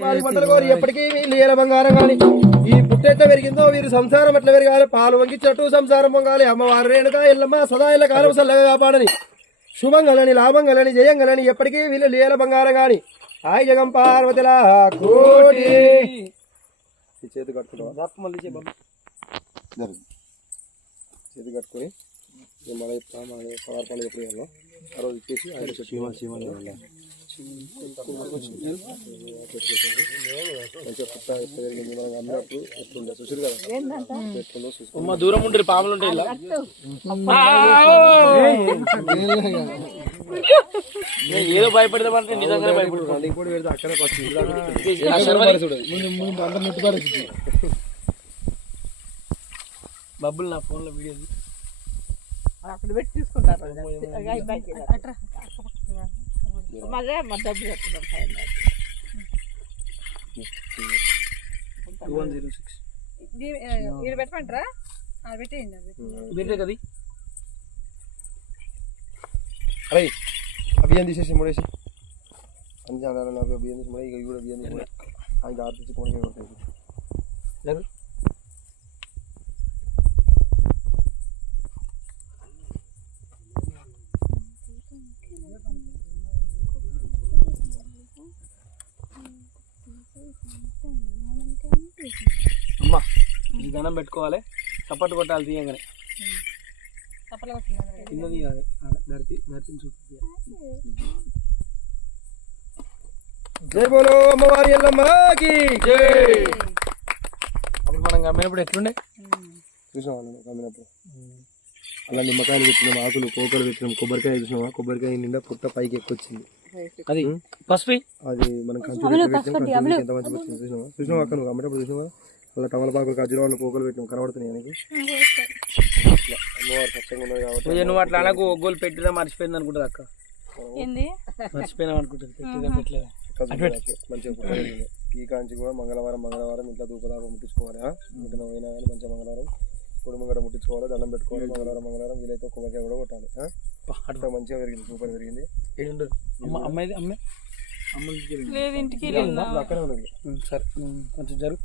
వారి మంటలు కోరి ఎప్పటికీ నీల బంగారం కానీ ఈ పుట్టెట్ట పెరిగిందో వీరి సంసారం ఎట్లా పెరగాలి పాలు వంగించట్టు సంసారం పొంగాలి అమ్మవారు రేణుక ఎల్లమ్మ సదా ఇళ్ళ కాలం సల్లగా కాపాడని శుభం గలని లాభం గలని జయం గలని ఎప్పటికీ వీళ్ళు నీల బంగారం కానీ హాయ్ జగం పార్వతిలా కోటి చేతి కట్టుకుంటా మళ్ళీ చేతి కట్టుకొని మన పదార్థాలు ఎప్పుడు వేయాలో ఆ రోజు ఇచ్చేసి ఆయన అమ్మినప్పుడు ఎట్లుండే చూసారు కదా ఎట్లుందో దూరం ఉంటే పాములు ఉంటాయి ఏదో భయపడదామంటే నిజంగా భయపడుతుంది ఇంకోటి పెడితే అక్కడే బబ్బులు నా ఫోన్లో వీడియో అక్కడ పెట్టి తీసుకుంటారు పెట్టమంటారా పెట్టే కదా అరే అభియాన్ తీసేసి ముడేసి అన్ని చాలా అభియాన్ తీసి ముడే ఇక కూడా అభియాన్ తీసి ఆయన ఆర్పించి కొనకే కొడతాయి అమ్మా ఇది దండం పెట్టుకోవాలి చప్పట్లు కొట్టాలి తీయగానే కింద తీయాలి ధరతిని చూపి జై బోలో అమ్మవారి ఎల్లమ్మకి జై అప్పుడు మనం గమ్మినప్పుడు ఎట్లుండే చూసాం గమ్మినప్పుడు అలా నిమ్మకాయలు పెట్టినాం ఆకులు కోకలు పెట్టినాం కొబ్బరికాయ చూసినామా కొబ్బరికాయ నిండా పుట్ట పైకి ఎక్కువచ్చింది అది పసుపు అది మనం ఎంత మంచి వచ్చింది చూసినావా అక్క నువ్వు అమ్మేటప్పుడు చూసినావా అలా తమలపాకులు ఖర్జూరాలు పోకలు పెట్టినాం కనబడుతున్నాయి ఆయనకి అమ్మవారు స్వచ్ఛంగా ఉన్నది కాబట్టి నువ్వు అట్లా అనకు ఒగ్గోలు పెట్టినా మర్చిపోయింది అనుకుంటుంది అక్క మర్చిపోయినా అనుకుంటుంది పెట్టినా పెట్టలేదు మంచిగా ఈ కాంచి కూడా మంగళవారం ఇంట్లో ధూపదాపం ముట్టించుకోవాలి ముట్టిన పోయినా కానీ మంచిగా మంగళవారం కుటుంబం కూడా ముట్టించుకోవాలి దండం పెట్టుకోవాలి మంగళవారం వీలైతే కొబ్బరికాయ కూడా కొట్టాలి అట్లా మంచిగా పెరిగింది సూపర్ పెరిగింది అమ్మాయి ఇంటికి అక్కడే ఉన్నది సరే కొంచెం జరుగు